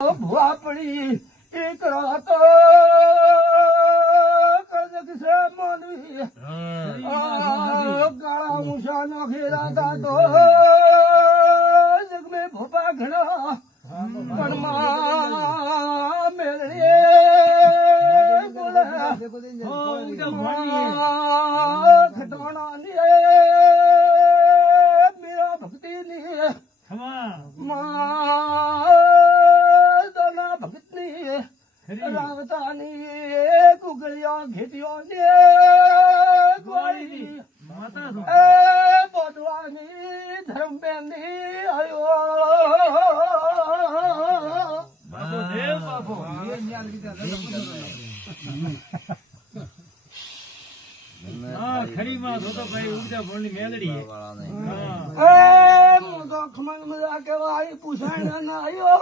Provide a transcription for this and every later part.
ભુવા પડી એક રાત કદક છે માનવી ગાળા મૂછા નો ઘેરા ગાતો જગ મેં ભોપા ઘણા પણ માં મેળે ખટોણા ની મેરા ભક્તિ ની દોના ભક્તની રાવતાની ગુગળિયા ઘેટીઓ ને ગોળી એ બોડવાની ધર્મબેનની આયો બાપો દેવ બાપો ખરી માં તો ભાઈ ઉર્જા ભણની મેલડી તો ખમણ મજા કેવાય પૂછાણ ના આયો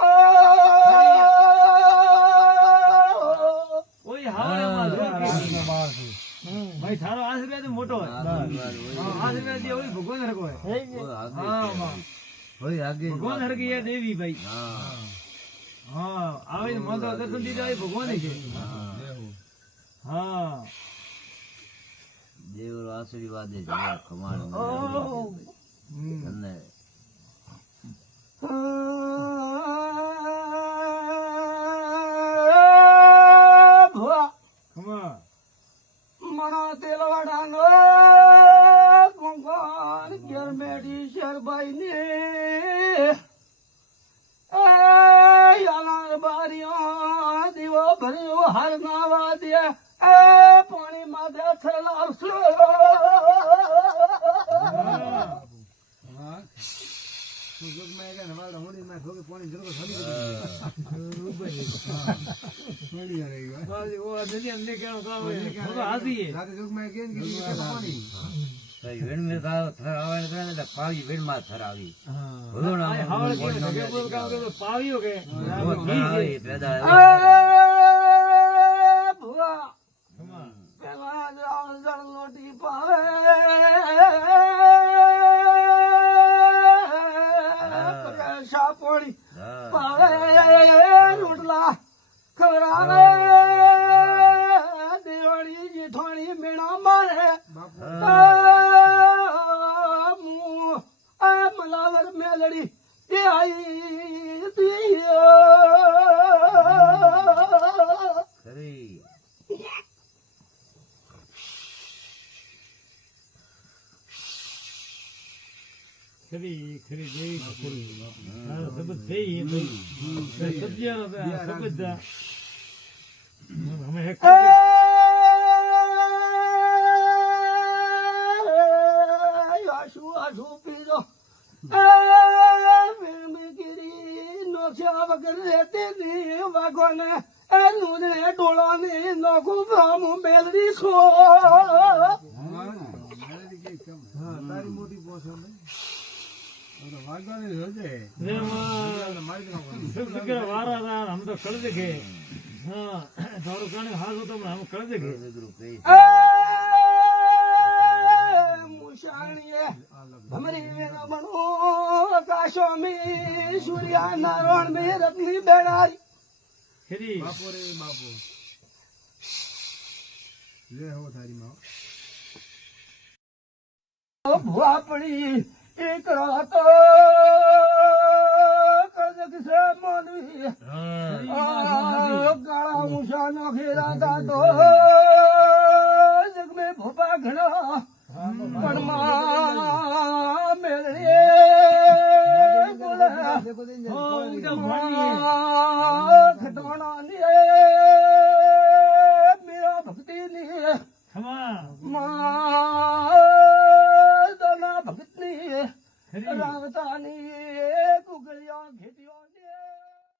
કોઈ હાવડામાં ભાઈ થારો આશીર્વાદ મોટો હોય આશીર્વાદ જે હોય ભગવાન હરકો હોય ભગવાન હરકી એ દેવી ભાઈ હા આવીને મંત્ર દર્શન દીધા એ ભગવાન છે હા દેવરો આશીર્વાદ છે કમાણ તમને મણા તેલવાડાનો કોંગણ ઘેર મેડી શરબાઈ ને બારીઓ દીવો ભર્યો હાર નાવા દે પાણી માથે થલાવશો પાવી વેણમાં થરાવી પાવ્યો કે લોટી પાવે સાપોડી પાવે રોટલા ખવડાવે દેવળી જેઠાણી મેળા મારે મલાવર મેલડી એ આઈ ખરી ખરી જઈ ખરી શબ્દ થઈ સબ્જિયા શબ્દ અમે આશુ આશુ પીરો વગર રહેતી વાગવાને એનું ને ડોળાની નોખું ગામું મેલડી છો તારી મોટી પોષો हम तो कर देखे हाँ थारो काने हाथ होता हम कर देखे मुशाणिए हमारी बनो आकाशों में सूर्या नारायण में रत्नी बेड़ाई खरी बापो रे बापो ले हो थारी मां भुआ पड़ी एक रात कदक से मानवी गाड़ा मूछा नो घेरा गातो जग में भोपा घड़ा पण मां मेरे खटोना ने मेरा भक्ति ने मां